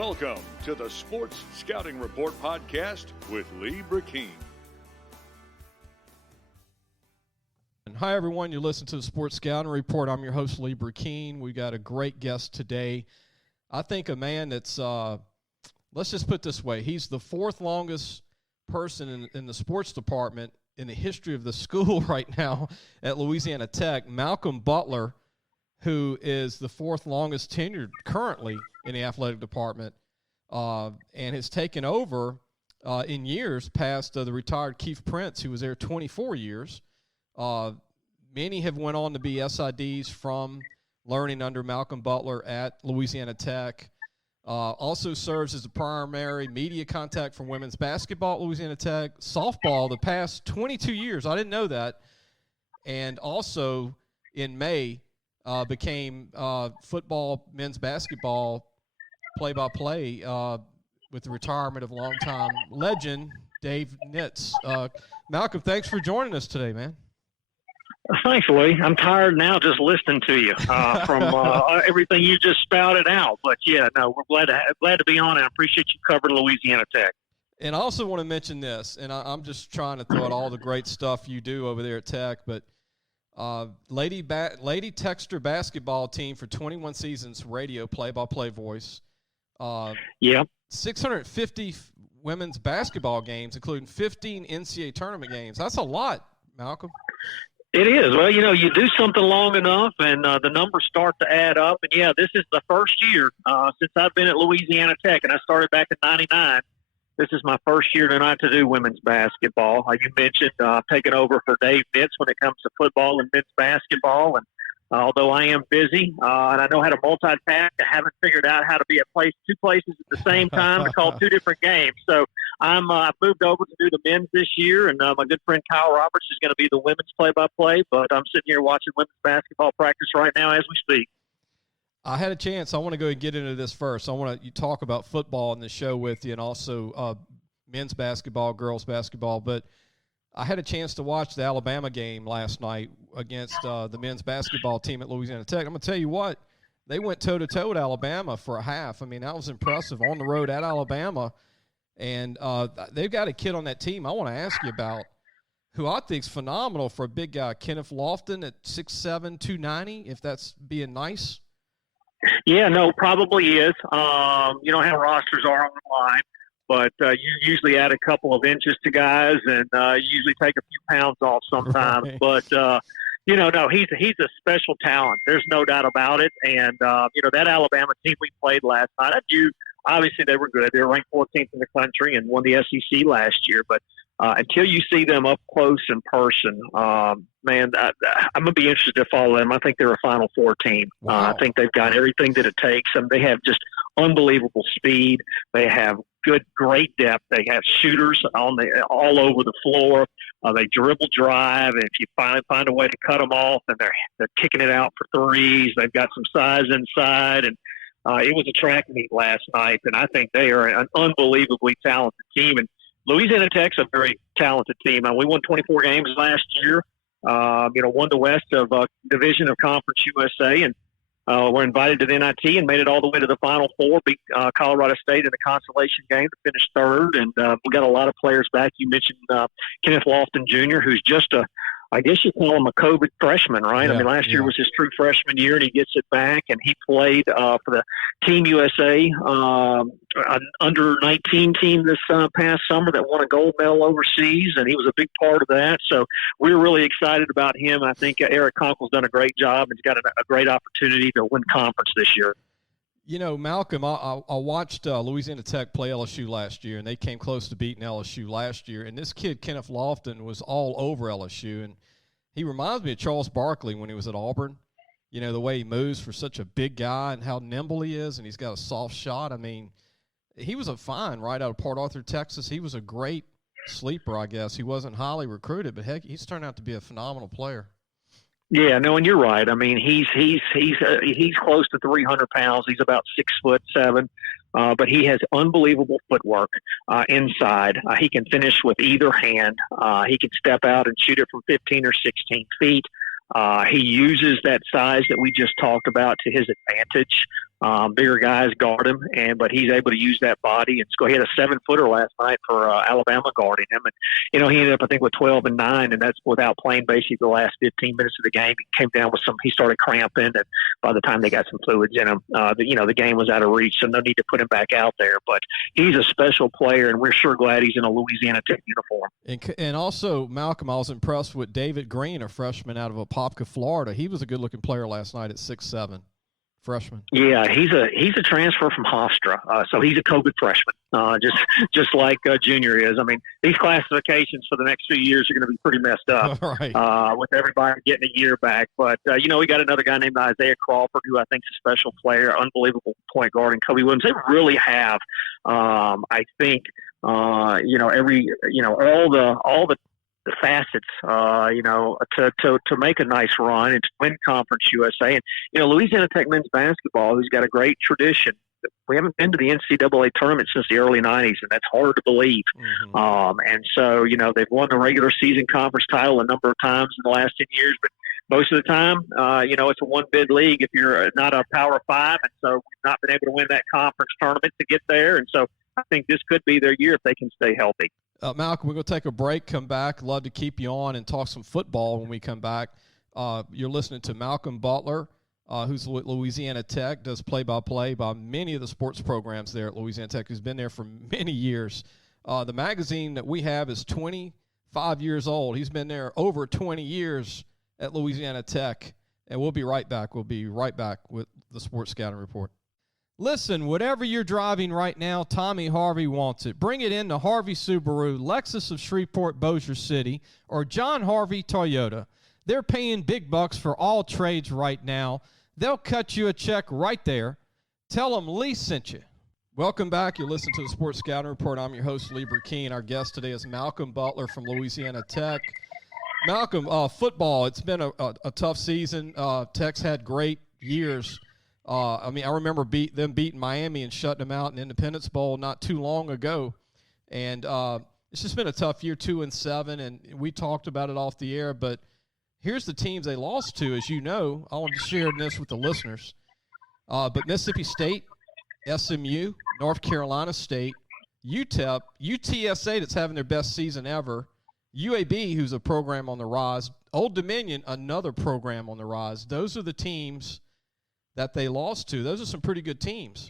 Welcome to the Sports Scouting Report podcast with Lee Brecheen. Hi, everyone. You listen to the Sports Scouting Report. I'm your host, Lee Brecheen. We got a great guest today. I think a man that's, let's just put it this way, he's the fourth longest person in the sports department in the history of the school right now at Louisiana Tech, Malcolm Butler, who is the fourth longest tenured currently in the athletic department, and has taken over in years past the retired Keith Prince, who was there 24 years. Many have went on to be SIDs from learning under Malcolm Butler at Louisiana Tech. Also serves as the primary media contact for women's basketball at Louisiana Tech, softball the past 22 years. I didn't know that. And also in May became football, men's basketball play-by-play with the retirement of longtime legend Dave Nitz. Malcolm, thanks for joining us today, man. Thanks, Lee. I'm tired now just listening to you from everything you just spouted out. But, yeah, no, we're glad to be on, and I appreciate you covering Louisiana Tech. And I also want to mention this, and I'm just trying to throw out all the great stuff you do over there at Tech, but Lady Techster basketball team for 21 seasons, radio play-by-play voice. 650 women's basketball games, including 15 NCAA tournament games. That's a lot, Malcolm. It is. Well, you know, you do something long enough, and the numbers start to add up. And, yeah, this is the first year since I've been at Louisiana Tech, and I started back in '99. This is my first year tonight to do women's basketball. You mentioned taking over for Dave Nitz when it comes to football and men's basketball. And although I am busy and I know how to multitask, I haven't figured out how to be at two places at the same time to call two different games. So I've moved over to do the men's this year, and my good friend Kyle Roberts is going to be the women's play-by-play. But I'm sitting here watching women's basketball practice right now as we speak. I had a chance. I want to go and get into this first. I want to talk about football in the show with you, and also men's basketball, girls basketball. But I had a chance to watch the Alabama game last night against the men's basketball team at Louisiana Tech. I'm going to tell you what, they went toe-to-toe with Alabama for a half. I mean, that was impressive on the road at Alabama. And they've got a kid on that team I want to ask you about who I think is phenomenal for a big guy, Kenneth Lofton at 6'7", 290, if that's being nice. Yeah, no, probably is. You know how rosters are on the line, but you usually add a couple of inches to guys, and you usually take a few pounds off sometimes. Right. But you know, no, he's a special talent. There's no doubt about it. And you know, that Alabama team we played last night, obviously they were good. They were ranked 14th in the country and won the SEC last year. But until you see them up close in person, man, I'm going to be interested to follow them. I think they're a Final Four team. Wow. I think they've got everything that it takes. And they have just unbelievable speed. They have great depth. They have shooters all over the floor. They dribble drive, and if you find a way to cut them off, and they're kicking it out for threes. They've got some size inside, and it was a track meet last night, and I think they are an unbelievably talented team. And Louisiana Tech's a very talented team. We won 24 games last year. You know, won the West of Division of Conference USA, and were invited to the NIT and made it all the way to the Final Four. Beat Colorado State in the consolation game to finish third. And we got a lot of players back. You mentioned Kenneth Lofton Jr., who's just I guess you call him a COVID freshman, right? Yeah, I mean, last year was his true freshman year, and he gets it back, and he played for the Team USA an under-19 team this past summer that won a gold medal overseas, and he was a big part of that. So we're really excited about him. I think Eric Conkel's done a great job and he's got a great opportunity to win conference this year. You know, Malcolm, I watched Louisiana Tech play LSU last year, and they came close to beating LSU last year. And this kid, Kenneth Lofton, was all over LSU, and he reminds me of Charles Barkley when he was at Auburn. You know, the way he moves for such a big guy and how nimble he is, and he's got a soft shot. I mean, he was a find right out of Port Arthur, Texas. He was a great sleeper, I guess. He wasn't highly recruited, but, heck, he's turned out to be a phenomenal player. Yeah, no, and you're right. I mean, he's close to 300 pounds. He's about 6'7", but he has unbelievable footwork inside. He can finish with either hand. He can step out and shoot it from 15 or 16 feet. He uses that size that we just talked about to his advantage. bigger guys guard him, but he's able to use that body and score. He had a 7-footer last night for Alabama guarding him, and he ended up I think with 12 and 9, and that's without playing basically the last 15 minutes of the game. He came down with he started cramping, and by the time they got some fluids in him, the game was out of reach, so no need to put him back out there. But he's a special player, and we're sure glad he's in a Louisiana Tech uniform. And also, Malcolm, I was impressed with David Green, a freshman out of Apopka, Florida. He was a good-looking player last night at 6'7". Freshman. Yeah, he's a transfer from Hofstra, so he's a COVID freshman, just like Junior is. I mean, these classifications for the next few years are going to be pretty messed up, right. With everybody getting a year back. But we got another guy named Isaiah Crawford, who I think is a special player, unbelievable point guard, and Kobe Williams. They really have, I think, all the facets, to make a nice run and to win Conference USA. And, Louisiana Tech men's basketball, who's got a great tradition. We haven't been to the NCAA tournament since the early 90s, and that's hard to believe. Mm-hmm. And so, they've won the regular season conference title a number of times in the last 10 years, but most of the time, it's a one-bid league if you're not a Power 5, and so we've not been able to win that conference tournament to get there. And so I think this could be their year if they can stay healthy. Malcolm, we're going to take a break, come back. Love to keep you on and talk some football when we come back. You're listening to Malcolm Butler, who's with Louisiana Tech, does play-by-play by many of the sports programs there at Louisiana Tech, who's been there for many years. The magazine that we have is 25 years old. He's been there over 20 years at Louisiana Tech, and we'll be right back. We'll be right back with the Sports Scouting Report. Listen, whatever you're driving right now, Tommy Harvey wants it. Bring it in to Harvey Subaru, Lexus of Shreveport, Bossier City, or John Harvey Toyota. They're paying big bucks for all trades right now. They'll cut you a check right there. Tell them Lee sent you. Welcome back. You're listening to the Sports Scouting Report. I'm your host, Lee Brecheen. Our guest today is Malcolm Butler from Louisiana Tech. Malcolm, football, it's been a tough season. Tech's had great years. I remember them beating Miami and shutting them out in Independence Bowl not too long ago. And it's just been a tough year, 2-7, and we talked about it off the air. But here's the teams they lost to, as you know. I want to share this with the listeners. But Mississippi State, SMU, North Carolina State, UTEP, UTSA that's having their best season ever, UAB, who's a program on the rise, Old Dominion, another program on the rise. Those are the teams that they lost to. Those are some pretty good teams.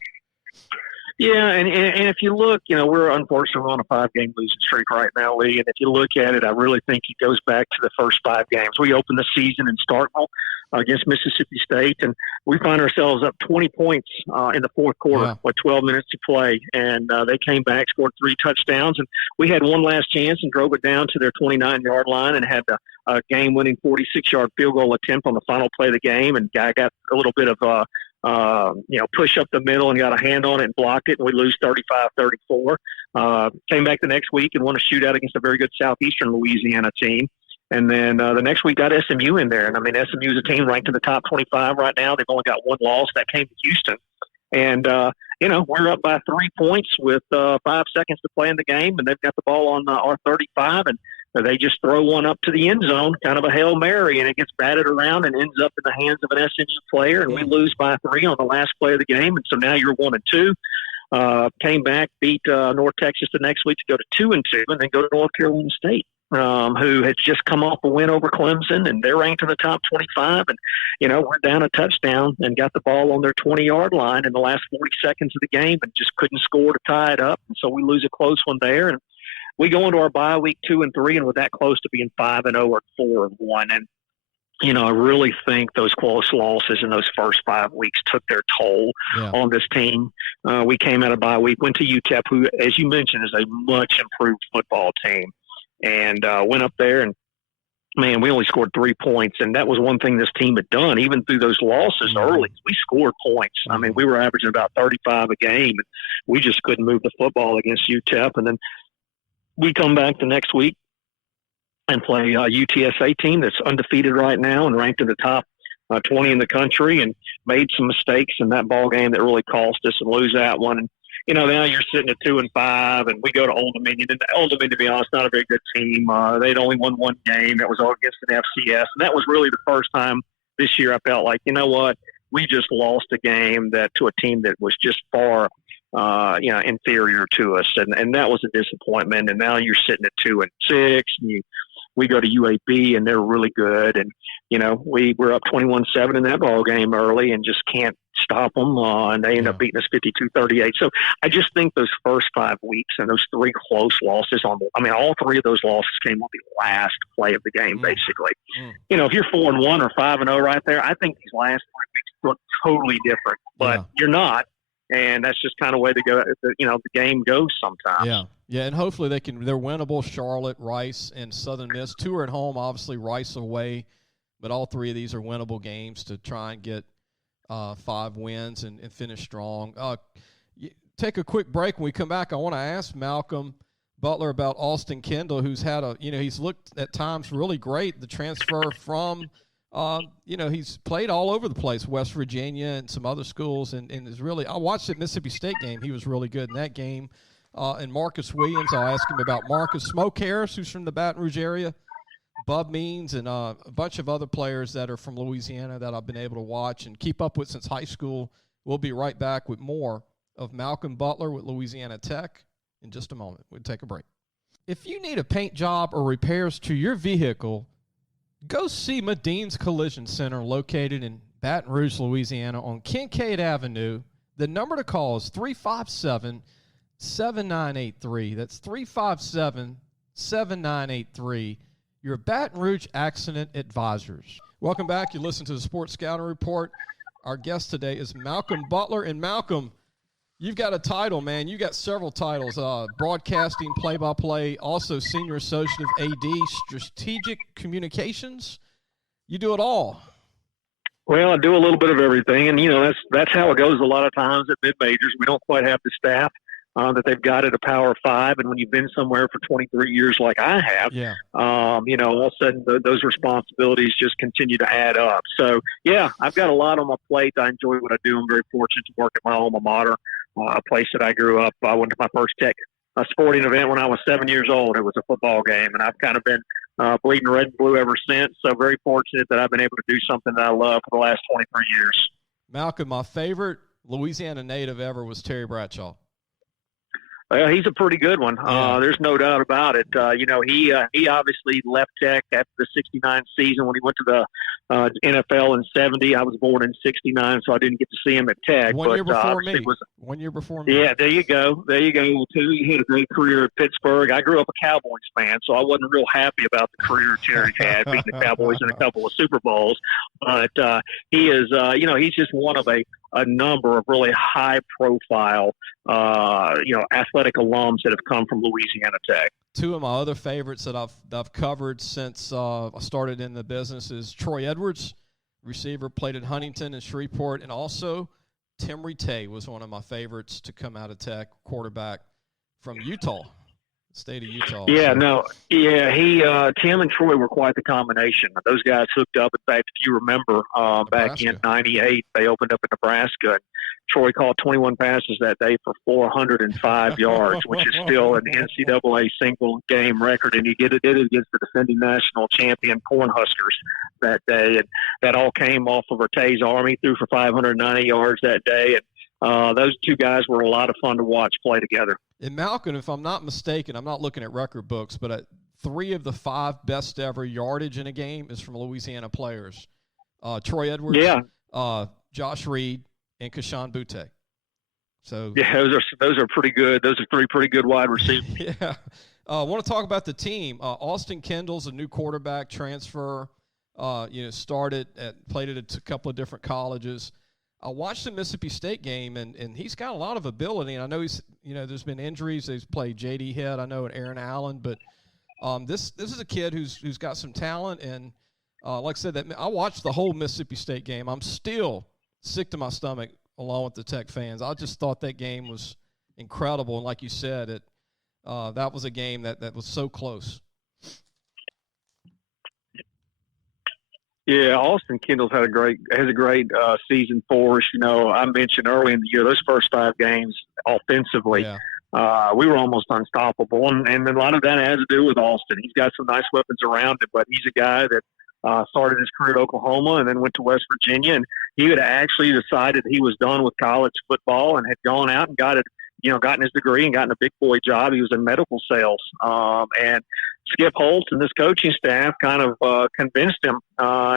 Yeah, and if you look, we're unfortunately on a 5-game losing streak right now, Lee. And if you look at it, I really think it goes back to the first 5 games. We opened the season in Starkville against Mississippi State, and we find ourselves up 20 points in the fourth quarter with 12 minutes to play. And they came back, scored 3 touchdowns, and we had one last chance and drove it down to their 29-yard line and had a game-winning 46-yard field goal attempt on the final play of the game. And guy got a little bit of push up the middle and got a hand on it and blocked it, and we lose 35-34. Came back the next week and won a shootout against a very good Southeastern Louisiana team. And then the next week got SMU in there. And, SMU is a team ranked in the top 25 right now. They've only got one loss. That came to Houston. And, we're up by 3 points with 5 seconds to play in the game, and they've got the ball on our 35, and they just throw one up to the end zone, kind of a Hail Mary, and it gets batted around and ends up in the hands of an SMU player, and we lose by 3 on the last play of the game. And so now you're 1-2. Came back, beat North Texas the next week to go to 2-2, and then go to North Carolina State, who had just come off a win over Clemson, and they're ranked in the top 25. And, we're down a touchdown and got the ball on their 20-yard line in the last 40 seconds of the game and just couldn't score to tie it up. And so we lose a close one there. And we go into our bye week 2-3, and we're that close to being 5-0 or 4-1. And, I really think those close losses in those first 5 weeks took their toll on this team. We came out of bye week, went to UTEP, who, as you mentioned, is a much improved football team, and went up there, and man, we only scored 3 points. And that was one thing this team had done, even through those losses early. We scored points. We were averaging about 35 a game, and we just couldn't move the football against UTEP. And then we come back the next week and play a UTSA team that's undefeated right now and ranked in the top 20 in the country, and made some mistakes in that ball game that really cost us, and lose that one. And, now you're sitting at 2-5, and we go to Old Dominion. And Old Dominion, to be honest, not a very good team. They'd only won one game. That was all against an FCS. And that was really the first time this year I felt like, we just lost a game to a team that was just far inferior to us, and that was a disappointment. And now you're sitting at 2-6, and we go to UAB, and they're really good, and we were up 21-7 in that ball game early, and just can't stop them. And they end up beating us 52-38. So I just think those first 5 weeks and those 3 close losses all 3 of those losses came on the last play of the game, basically. If you're 4-1 or 5-0 right there, I think these last 3 weeks look totally different, but you're not. And that's just kind of the way the game goes sometimes. Yeah, and hopefully they're winnable. Charlotte, Rice, and Southern Miss. 2 are at home, obviously Rice away, but all 3 of these are winnable games to try and get 5 wins and finish strong. Take a quick break. When we come back, I want to ask Malcolm Butler about Austin Kendall, who's had he's looked at times really great. The transfer from he's played all over the place, West Virginia and some other schools, and is really – I watched the Mississippi State game. He was really good in that game. And Marcus Williams, I'll ask him about Marcus. Smoke Harris, who's from the Baton Rouge area, Bub Means, and a bunch of other players that are from Louisiana that I've been able to watch and keep up with since high school. We'll be right back with more of Malcolm Butler with Louisiana Tech in just a moment. We'll take a break. If you need a paint job or repairs to your vehicle, go see Madine's Collision Center located in Baton Rouge, Louisiana on Kincaid Avenue. The number to call is 357-7983. That's 357-7983. Your Baton Rouge Accident Advisors. Welcome back. You listen to the Sports Scouting Report. Our guest today is Malcolm Butler. And Malcolm, you've got a title, man. You got several titles. Broadcasting, play-by-play, also Senior Associate of AD, Strategic Communications. You do it all. Well, I do a little bit of everything, and that's how it goes a lot of times at mid-majors. We don't quite have the staff that they've got at a Power 5, and when you've been somewhere for 23 years like I have, all of a sudden those responsibilities just continue to add up. So, I've got a lot on my plate. I enjoy what I do. I'm very fortunate to work at my alma mater, a place that I grew up. I went to my first Tech sporting event when I was 7 years old. It was a football game, and I've kind of been bleeding red and blue ever since. So very fortunate that I've been able to do something that I love for the last 23 years. Malcolm, my favorite Louisiana native ever was Terry Bradshaw. Well, he's a pretty good one. There's no doubt about it. He obviously left Tech after the '69 season when he went to the NFL in '70. I was born in '69, so I didn't get to see him at Tech. 1 year before me. 1 year before me. Yeah, there you go. Too. He had a great career at Pittsburgh. I grew up a Cowboys fan, so I wasn't real happy about the career Terry had, beating the Cowboys in a couple of Super Bowls. But he is, he's just one of a number of really high-profile, athletic alums that have come from Louisiana Tech. 2 of my other favorites that I've covered since I started in the business is Troy Edwards, receiver, played at Huntington and Shreveport, and also Tim Rattay was one of my favorites to come out of Tech, quarterback from Utah. State of Utah. Tim and Troy were quite the combination. Those guys hooked up. In fact, if you remember, back in '98, they opened up in Nebraska, and Troy caught 21 passes that day for 405 yards, which is still an NCAA single game record. And he did it against the defending national champion Cornhuskers that day, and that all came off of Rattay's arm. He threw for 590 yards that day, and those 2 guys were a lot of fun to watch play together. And Malcolm, if I'm not mistaken, I'm not looking at record books, but 3 of the 5 best ever yardage in a game is from Louisiana players. Troy Edwards, Josh Reed, and Kashawn Butte. So those are pretty good. Those are 3 pretty good wide receivers. I want to talk about the team. Austin Kendall's a new quarterback transfer. Played at a couple of different colleges. I watched the Mississippi State game, and he's got a lot of ability. And I know there's been injuries. He's played J.D. Head, I know, and Aaron Allen. But this is a kid who's got some talent. And like I said, I watched the whole Mississippi State game. I'm still sick to my stomach along with the Tech fans. I just thought that game was incredible. And like you said, that was a game that was so close. Yeah, Austin Kendall's has a great season for us. I mentioned early in the year, those first 5 games offensively, we were almost unstoppable. And a lot of that has to do with Austin. He's got some nice weapons around him, but he's a guy that started his career at Oklahoma and then went to West Virginia. And he had actually decided he was done with college football and had gone out and gotten his degree and gotten a big boy job. He was in medical sales. And Skip Holtz and this coaching staff kind of convinced him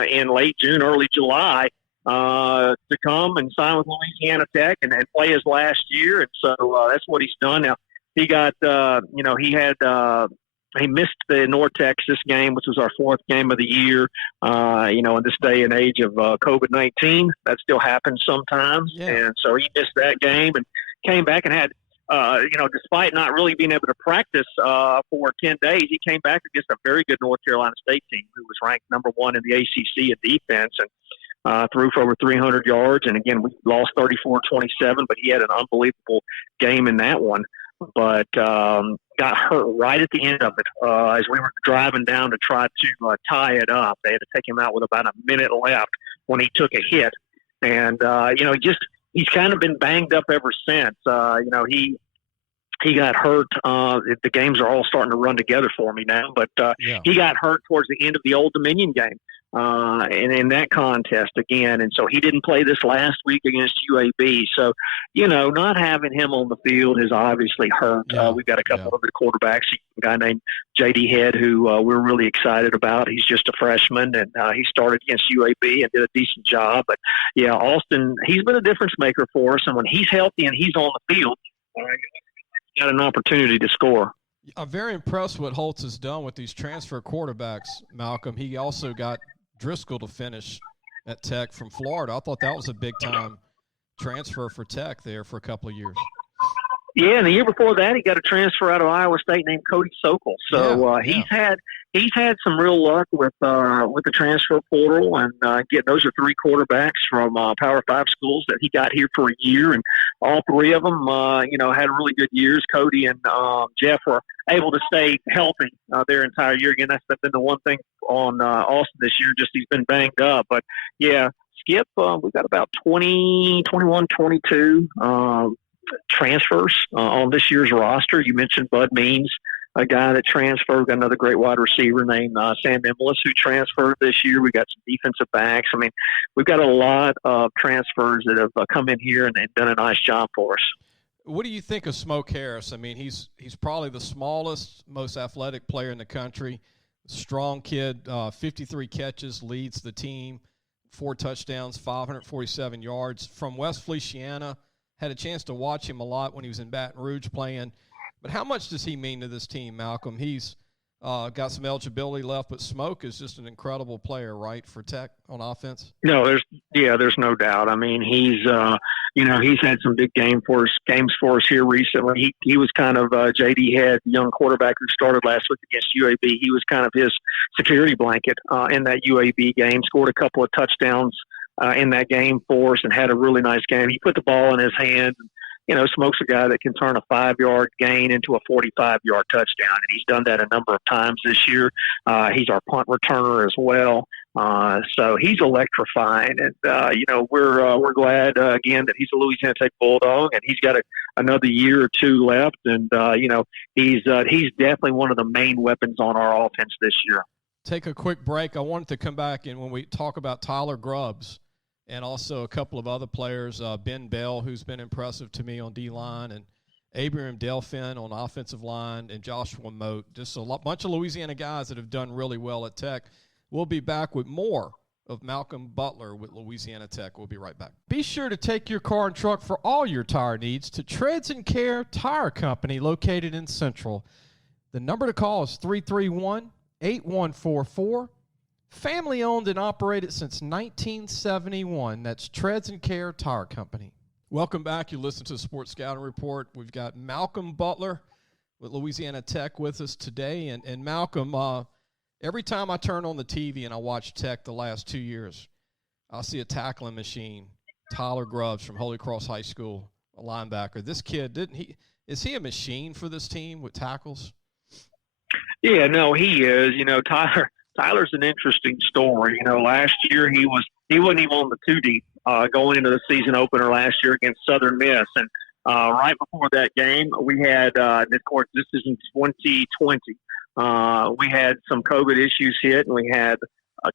in late June, early July to come and sign with Louisiana Tech and play his last year. And so that's what he's done. Now, he got, he missed the North Texas game, which was our fourth game of the year. In this day and age of COVID-19, that still happens sometimes. Yeah. And so he missed that game and came back and had, despite not really being able to practice for 10 days, he came back against a very good North Carolina State team who was ranked number one in the ACC in defense and threw for over 300 yards. And again, we lost 34-27, but he had an unbelievable game in that one. But got hurt right at the end of it as we were driving down to try to tie it up. They had to take him out with about a minute left when he took a hit. And, he's kind of been banged up ever since. He got hurt. The games are all starting to run together for me now. But he got hurt towards the end of the Old Dominion game. And in that contest again. And so he didn't play this last week against UAB. So, not having him on the field has obviously hurt. We've got a couple of other quarterbacks, a guy named J.D. Head, who we're really excited about. He's just a freshman, and he started against UAB and did a decent job. But, Austin, he's been a difference maker for us. And when he's healthy and he's on the field, he's got an opportunity to score. I'm very impressed what Holtz has done with these transfer quarterbacks, Malcolm. He also got Driscoll to finish at Tech from Florida. I thought that was a big-time transfer for Tech there for a couple of years. Yeah, and the year before that, he got a transfer out of Iowa State named Cody Sokol. So he's had some real luck with the transfer portal, and those are three quarterbacks from Power 5 schools that he got here for a year, and all three of them, had really good years. Cody and Jeff were able to stay healthy their entire year. Again, that's been the one thing on Austin this year. Just he's been banged up, but Skip, we've got about 20, 21, 22. Transfers on this year's roster. You mentioned Bud Means, a guy that transferred. We've got another great wide receiver named Sam Emilus who transferred this year. We got some defensive backs. I mean, we've got a lot of transfers that have come in here and done a nice job for us. What do you think of Smoke Harris? I mean, he's probably the smallest, most athletic player in the country. Strong kid, 53 catches, leads the team, 4 touchdowns, 547 yards. From West Feliciana. Had a chance to watch him a lot when he was in Baton Rouge playing. But how much does he mean to this team, Malcolm? He's got some eligibility left, but Smoke is just an incredible player, right, for Tech on offense? No, there's no doubt. I mean, he's had some big games for us here recently. He was kind of J.D. Head, young quarterback who started last week against UAB. He was kind of his security blanket in that UAB game, scored a couple of touchdowns in that game for us and had a really nice game. He put the ball in his hand. Smoke's a guy that can turn a 5-yard gain into a 45-yard touchdown, and he's done that a number of times this year. He's our punt returner as well. So he's electrifying, and we're glad again that he's a Louisiana Tech Bulldog, and he's got another year or two left, and he's definitely one of the main weapons on our offense this year. Take a quick break. I wanted to come back, and when we talk about Tyler Grubbs and also a couple of other players, Ben Bell, who's been impressive to me on D-line, and Abraham Delphin on offensive line, and Joshua Moat, just a bunch of Louisiana guys that have done really well at Tech. We'll be back with more of Malcolm Butler with Louisiana Tech. We'll be right back. Be sure to take your car and truck for all your tire needs to Treads and Care Tire Company located in Central. The number to call is 331-8144. Family owned and operated since 1971. That's Treads and Care Tire Company. Welcome back. You listen to the Sports Scouting Report. We've got Malcolm Butler with Louisiana Tech with us today. And Malcolm, every time I turn on the TV and I watch Tech the last 2 years, I'll see a tackling machine. Tyler Grubbs from Holy Cross High School, a linebacker. This kid, is he a machine for this team with tackles? Yeah, no, he is. Tyler's an interesting story. Last year he wasn't even on the 2 deep going into the season opener last year against Southern Miss. And right before that game, we had, of course, this is in 2020. We had some COVID issues hit, and we had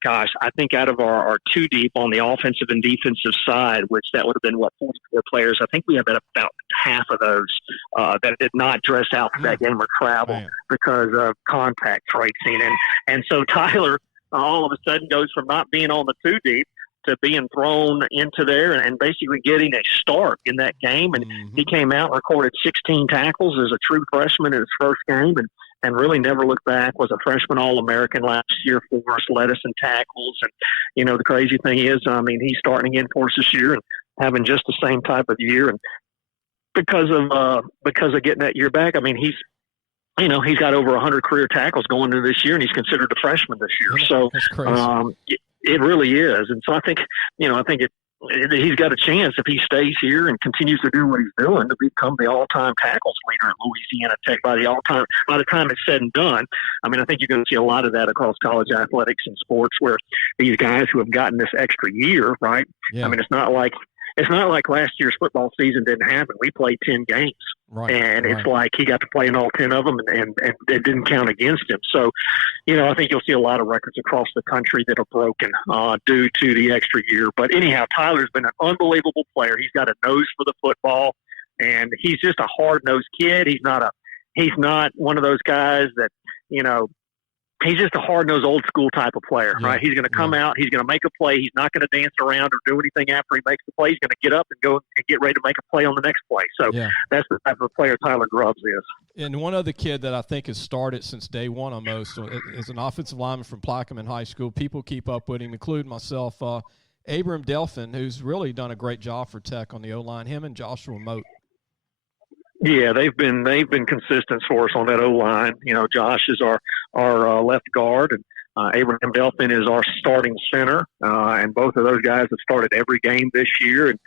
gosh, I think out of our two deep on the offensive and defensive side, which that would have been 44 players. I think we have about half of those that did not dress out for that game or travel because of contact tracing. And so Tyler all of a sudden goes from not being on the two deep to being thrown into there and basically getting a start in that game. And he came out and recorded 16 tackles as a true freshman in his first game and really never looked back. Was a freshman All-American last year for us, led us in tackles. And, you know, the crazy thing is, I mean, he's starting again for us this year and having just the same type of year. And because of getting that year back, I mean, he's got over 100 career tackles going into this year, and he's considered a freshman this year. So it really is. And so I think he's got a chance if he stays here and continues to do what he's doing to become the all-time tackles leader at Louisiana Tech by the time it's said and done. I mean, I think you're going to see a lot of that across college athletics and sports where these guys who have gotten this extra year, right? Yeah. I mean, it's not like last year's football season didn't happen. We played 10 games, it's like he got to play in all 10 of them, and it didn't count against him. So, you know, I think you'll see a lot of records across the country that are broken due to the extra year. But anyhow, Tyler's been an unbelievable player. He's got a nose for the football, and he's just a hard-nosed kid. He's not one of those guys that, you know, he's just a hard-nosed, old-school type of player, right? He's going to come out. He's going to make a play. He's not going to dance around or do anything after he makes the play. He's going to get up and go and get ready to make a play on the next play. So that's the type of player Tyler Grubbs is. And one other kid that I think has started since day one almost is an offensive lineman from Plaquemine High School. People keep up with him, including myself. Abram Delphin, who's really done a great job for Tech on the O-line, him and Joshua Moat. Yeah, they've been consistent for us on that O-line. You know, Josh is our left guard, and Abraham Delphin is our starting center. And both of those guys have started every game this year and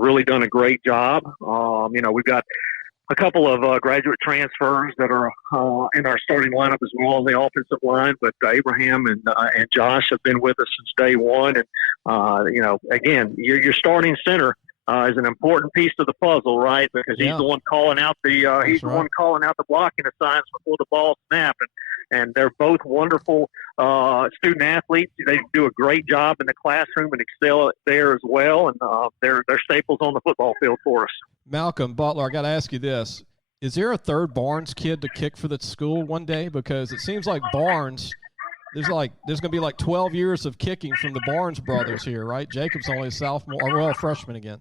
really done a great job. You know, we've got a couple of graduate transfers that are in our starting lineup as well on the offensive line. But Abraham and Josh have been with us since day one. And, you know, again, your starting center is an important piece of the puzzle, right? Because he's the one calling out the one calling out the blocking assignments before the ball snaps. And they're both wonderful student athletes. They do a great job in the classroom and excel there as well. And they're staples on the football field for us. Malcolm Butler, I got to ask you this: is there a third Barnes kid to kick for the school one day? Because it seems like Barnes. There's going to be like 12 years of kicking from the Barnes brothers here, right? Jacob's only a sophomore, or a freshman again.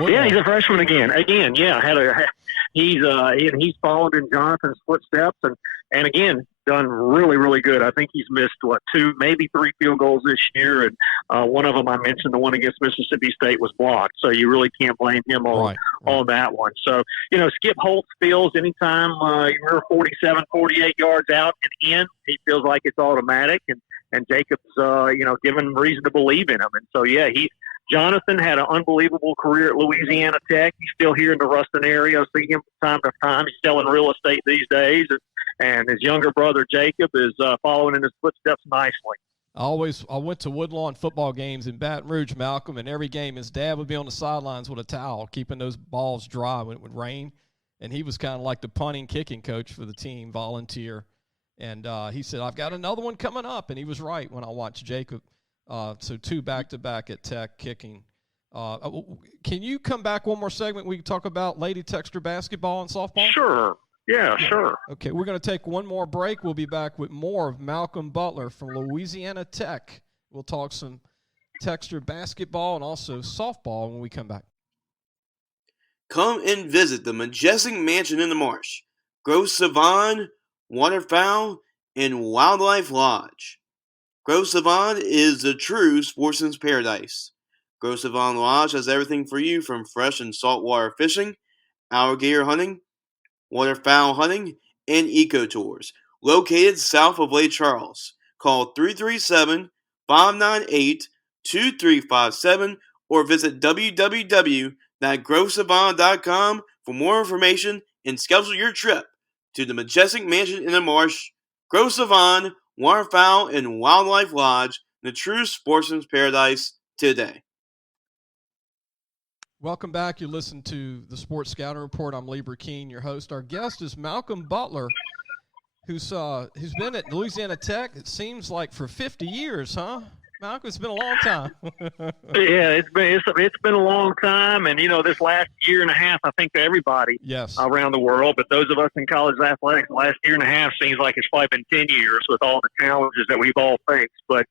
Yeah, he's a freshman again. He's followed in Jonathan's footsteps and again done really, really good. I think he's missed 2, maybe 3 field goals this year, and one of them I mentioned, the one against Mississippi State, was blocked. So you really can't blame him on that one. So, you know, Skip Holtz feels anytime you're 47, 48 yards out and in, he feels like it's automatic, and Jacob's given reason to believe in him. And so Jonathan had an unbelievable career at Louisiana Tech. He's still here in the Ruston area. I see him from time to time. He's selling real estate these days. And his younger brother, Jacob, is following in his footsteps nicely. I went to Woodlawn football games in Baton Rouge, Malcolm, and every game his dad would be on the sidelines with a towel, keeping those balls dry when it would rain. And he was kind of like the punting, kicking coach for the team, volunteer. And he said, I've got another one coming up. And he was right when I watched Jacob. So 2 back-to-back at Tech kicking. Can you come back one more segment? We can talk about Lady Techster basketball and softball? Sure. Yeah, sure. Okay, we're going to take one more break. We'll be back with more of Malcolm Butler from Louisiana Tech. We'll talk some Techster basketball and also softball when we come back. Come and visit the majestic mansion in the marsh, Gros Savon, Waterfowl, and Wildlife Lodge. Gros Savon is the true sportsman's paradise. Gros Savon Lodge has everything for you from fresh and saltwater fishing, alligator hunting, waterfowl hunting, and eco tours. Located south of Lake Charles. Call 337-598-2357 or visit www.grossavon.com for more information and schedule your trip to the majestic mansion in the marsh, Gros Savon, Waterfowl, and Wildlife Lodge, the true sportsman's paradise today. Welcome back. You listen to the Sports Scouting Report. I'm Lee Brecheen, your host. Our guest is Malcolm Butler. who's been at Louisiana Tech, it seems like for 50 years, huh? Malcolm, it's been a long time. Yeah, it's been a long time, and this last year and a half, I think to everybody around the world, but those of us in college athletics, the last year and a half seems like it's probably been 10 years with all the challenges that we've all faced. But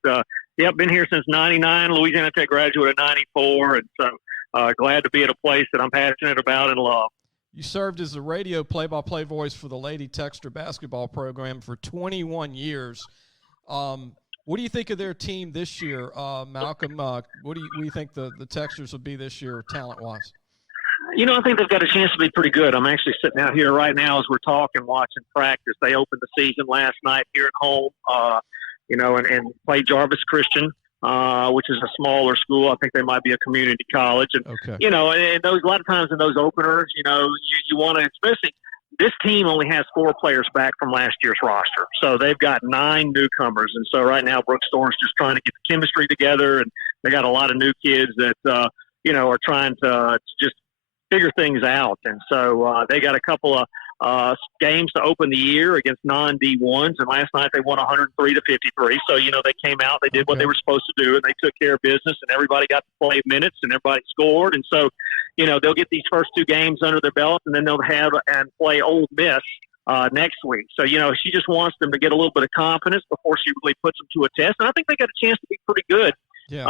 been here since '99. Louisiana Tech graduate in '94, and so glad to be at a place that I'm passionate about and love. You served as the radio play-by-play voice for the Lady Techster basketball program for 21 years. What do you think of their team this year, Malcolm? What do you think the Techsters will be this year, talent-wise? I think they've got a chance to be pretty good. I'm actually sitting out here right now as we're talking, watching practice. They opened the season last night here at home, and played Jarvis Christian, which is a smaller school. I think they might be a community college. And, and those, a lot of times in those openers, you want to, especially – this team only has 4 players back from last year's roster. So they've got 9 newcomers. And so right now Brooke Storm's just trying to get the chemistry together. And they got a lot of new kids that, are trying to just figure things out. And so they got a couple of games to open the year against non-D1s. And last night they won 103-53. So, they came out, they did what they were supposed to do, and they took care of business, and everybody got to play minutes, and everybody scored. And so, they'll get these first 2 games under their belt, and then they'll have and play Ole Miss next week. So, she just wants them to get a little bit of confidence before she really puts them to a test. And I think they got a chance to be pretty good. Yeah.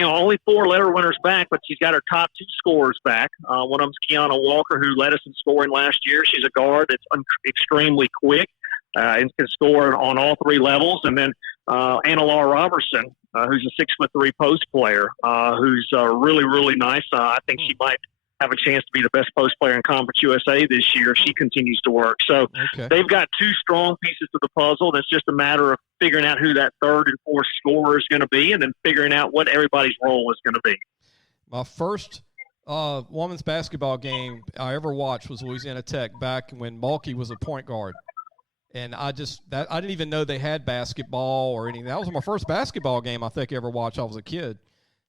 Only 4 letter winners back, but she's got her top 2 scorers back. One of them's Kiana Walker, who led us in scoring last year. She's a guard that's extremely quick and can score on all 3 levels. And then Anna Laura Robertson, who's a 6'3" post player, who's really, really nice. I think she might have a chance to be the best post player in Conference USA this year if she continues to work. So they've got 2 strong pieces to the puzzle. And it's just a matter of figuring out who that 3rd and 4th scorer is going to be, and then figuring out what everybody's role is going to be. My first women's basketball game I ever watched was Louisiana Tech back when Mulkey was a point guard. And I didn't even know they had basketball or anything. That was my first basketball game I think I ever watched. I was a kid.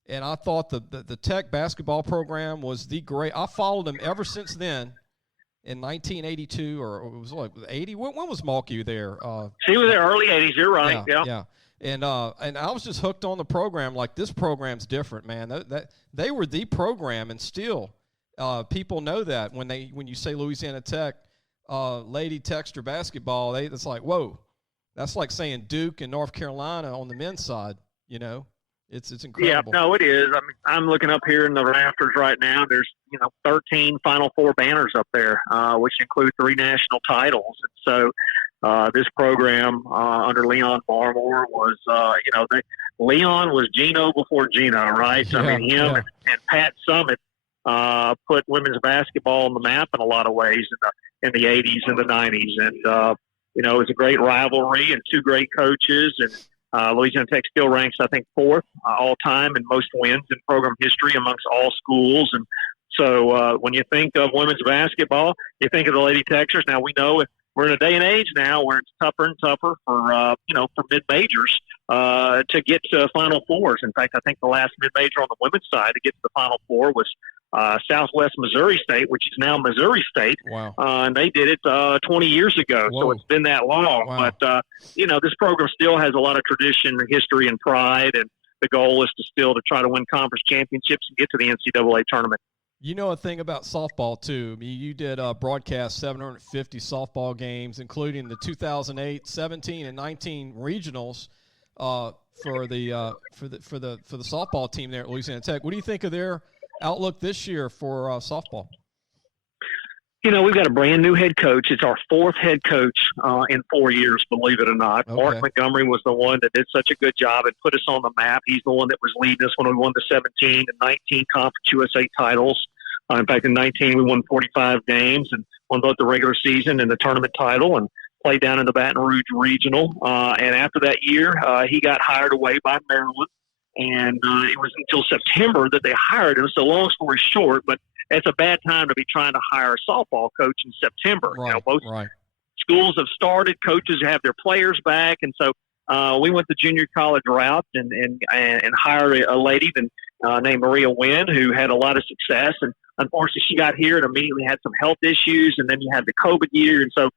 And I thought the Tech basketball program was the great. I followed them ever since then in 1982 or it was like 80. When was Mulkey there? She was there early 80s. You're right. Yeah. And I was just hooked on the program. Like, this program's different, man. That they were the program, and still people know that when you say Louisiana Tech Lady Techster basketball, it's like, whoa. That's like saying Duke and North Carolina on the men's side, It's incredible. Yeah, no, it is. I mean, I'm looking up here in the rafters right now. There's 13 Final Four banners up there, which include 3 national titles. And so this program under Leon Barmore was, Leon was Gino before Gino, right? Yeah, I mean, him and Pat Summitt put women's basketball on the map in a lot of ways in the 80s and the 90s. And it was a great rivalry and 2 great coaches, and Louisiana Tech still ranks, I think, 4th all-time in most wins in program history amongst all schools. And so when you think of women's basketball, you think of the Lady Techsters. Now, we know we're in a day and age now where it's tougher and tougher for mid-majors to get to Final Fours. In fact, I think the last mid-major on the women's side to get to the Final Four was Southwest Missouri State, which is now Missouri State. Wow. And they did it 20 years ago. Whoa. So it's been that long. Wow. But, this program still has a lot of tradition, history, and pride. And the goal is to try to win conference championships and get to the NCAA tournament. You know a thing about softball, too. I mean, you did broadcast 750 softball games, including the 2008, 17, and 19 regionals for the softball team there at Louisiana Tech. What do you think of their outlook this year for softball? We've got a brand new head coach. It's our 4th head coach in 4 years, believe it or not. Okay. Mark Montgomery was the one that did such a good job and put us on the map. He's the one that was leading us when we won the 17 and 19 Conference USA titles. In fact, in 19, we won 45 games and won both the regular season and the tournament title, and played down in the Baton Rouge Regional. And after that year, he got hired away by Maryland. And it was until September that they hired him. So long story short, but it's a bad time to be trying to hire a softball coach in September. Right, most schools have started, coaches have their players back. And so we went the junior college route and hired a lady named Maria Wynn, who had a lot of success. And unfortunately, she got here and immediately had some health issues. And then you had the COVID year. And so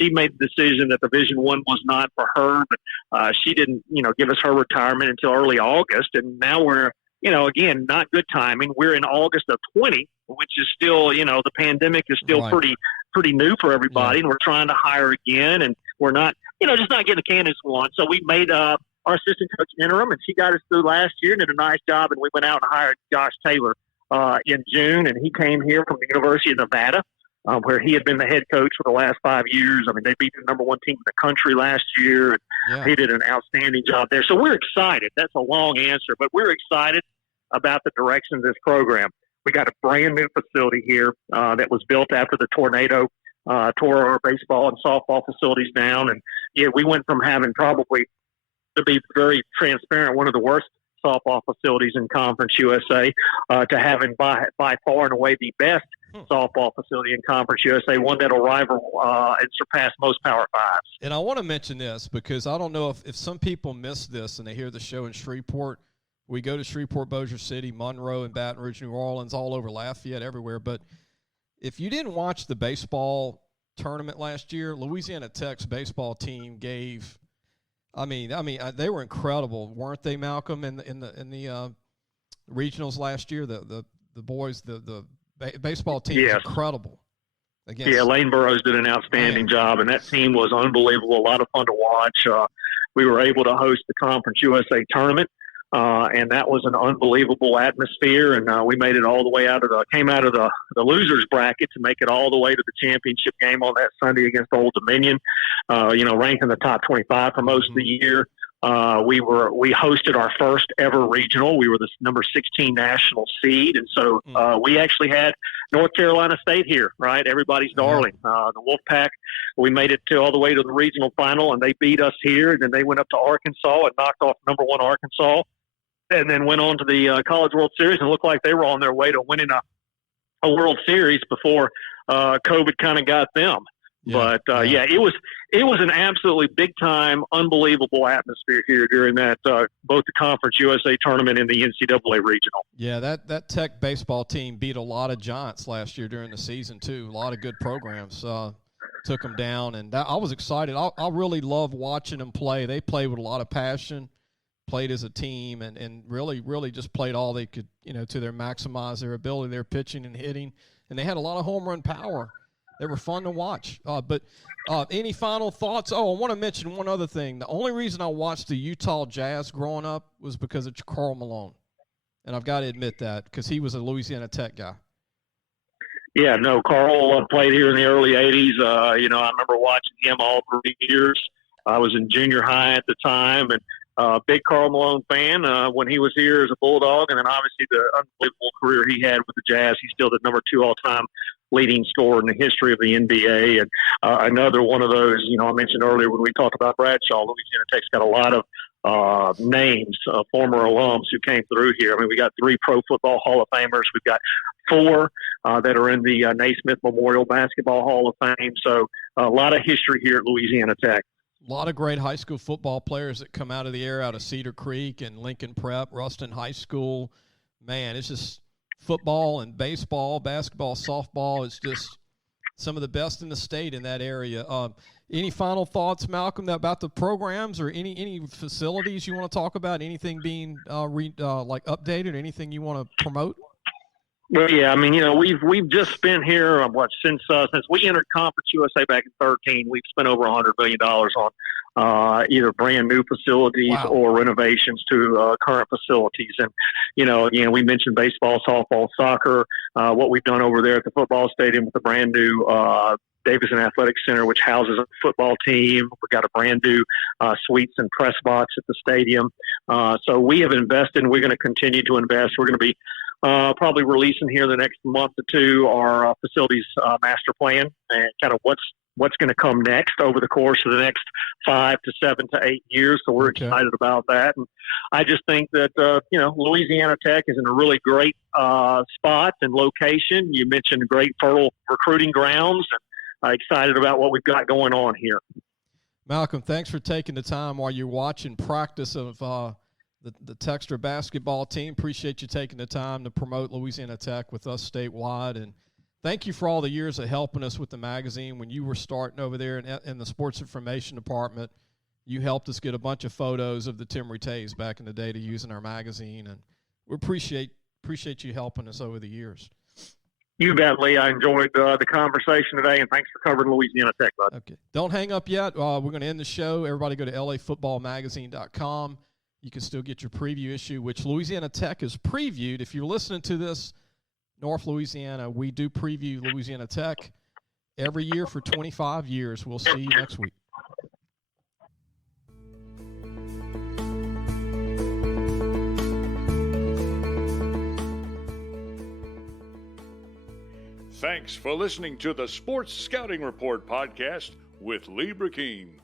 She made the decision that Division I was not for her, but she didn't, give us her retirement until early August. And now we're, again, not good timing. We're in August of 20, which is still, the pandemic is still Right. pretty new for everybody. Yeah. And we're trying to hire again, and we're not, just not getting the candidates we want. So we made our assistant coach interim, and she got us through last year and did a nice job. And we went out and hired Josh Taylor in June, and he came here from the University of Nevada, where he had been the head coach for the last 5 years. I mean, they beat the number one team in the country last year, and Yeah. he did an outstanding job there. So we're excited. That's a long answer, but we're excited about the direction of this program. We got a brand new facility here that was built after the tornado tore our baseball and softball facilities down. And yeah, we went from having probably, to be very transparent, one of the worst softball facilities in Conference USA to having by far and away the best softball facility in Conference USA, one that'll rival and surpass most Power Fives. And I want to mention this because I don't know if some people miss this and they hear the show in Shreveport. We go to Shreveport, Bossier City, Monroe, and Baton Rouge, New Orleans, all over Lafayette, everywhere. But if you didn't watch the baseball tournament last year, Louisiana Tech's baseball team gave – I mean, they were incredible, weren't they, Malcolm? In the regionals last year, the boys, the baseball team was incredible. Lane Burroughs did an outstanding job, and that team was unbelievable. A lot of fun to watch. We were able to host the Conference USA tournament, and that was an unbelievable atmosphere. And we made it all the way came out of the losers bracket to make it all the way to the championship game on that Sunday against Old Dominion. Ranked in the top 25 for most of the year. We hosted our first ever regional. We were the number 16 national seed. And so, we actually had North Carolina State here, right? Everybody's darling. The Wolfpack, we made it all the way to the regional final, and they beat us here. And then they went up to Arkansas and knocked off number 1 Arkansas, and then went on to the College World Series and looked like they were on their way to winning a World Series before COVID kind of got them. Yeah. But it was an absolutely big time, unbelievable atmosphere here during that both the Conference USA tournament and the NCAA regional. Yeah, that Tech baseball team beat a lot of giants last year during the season too. A lot of good programs took them down, and I was excited. I really love watching them play. They played with a lot of passion, played as a team, and really just played all they could, to maximize their ability, their pitching and hitting, and they had a lot of home run power. They were fun to watch. But any final thoughts? Oh, I want to mention one other thing. The only reason I watched the Utah Jazz growing up was because of Karl Malone. And I've got to admit that because he was a Louisiana Tech guy. Yeah, no, Karl played here in the early 80s. I remember watching him all 3 years. I was in junior high at the time, and big Karl Malone fan when he was here as a Bulldog, and then obviously the unbelievable career he had with the Jazz. He's still the number 2 all-time leading scorer in the history of the NBA. And another one of those, I mentioned earlier when we talked about Bradshaw, Louisiana Tech's got a lot of names, former alums who came through here. I mean, we got 3 Pro Football Hall of Famers. We've got 4 that are in the Naismith Memorial Basketball Hall of Fame. So a lot of history here at Louisiana Tech. A lot of great high school football players that come out of the air out of Cedar Creek and Lincoln Prep, Ruston High School. Man, it's just football and baseball, basketball, softball. It's just some of the best in the state in that area. Any final thoughts, Malcolm, about the programs or any facilities you want to talk about? Anything being updated? Anything you want to promote? Well, yeah, I mean, we've just spent here since we entered Conference USA back in 2013, we've spent over $100 million on either brand new facilities or renovations to current facilities. And again, we mentioned baseball, softball, soccer. What we've done over there at the football stadium with the brand new Davison Athletic Center, which houses a football team. We've got a brand new suites and press box at the stadium. So we have invested, and we're going to continue to invest. We're going to be probably releasing here the next month or 2 our facilities master plan and kind of what's going to come next over the course of the next 5 to 7 to 8 years. So we're excited about that. And I just think that, Louisiana Tech is in a really great spot and location. You mentioned great fertile recruiting grounds, and excited about what we've got going on here. Malcolm, thanks for taking the time while you're watching practice of the Techster basketball team. Appreciate you taking the time to promote Louisiana Tech with us statewide. And thank you for all the years of helping us with the magazine. When you were starting over there in the sports information department, you helped us get a bunch of photos of the Tim Rattays back in the day to use in our magazine, and we appreciate you helping us over the years. You bet, Lee. I enjoyed the conversation today, and thanks for covering Louisiana Tech, bud. Okay. Don't hang up yet. We're going to end the show. Everybody go to lafootballmagazine.com. You can still get your preview issue, which Louisiana Tech is previewed. If you're listening to this, North Louisiana, we do preview Louisiana Tech every year for 25 years. We'll see you next week. Thanks for listening to the Sports Scouting Report podcast with Lee Brecheen.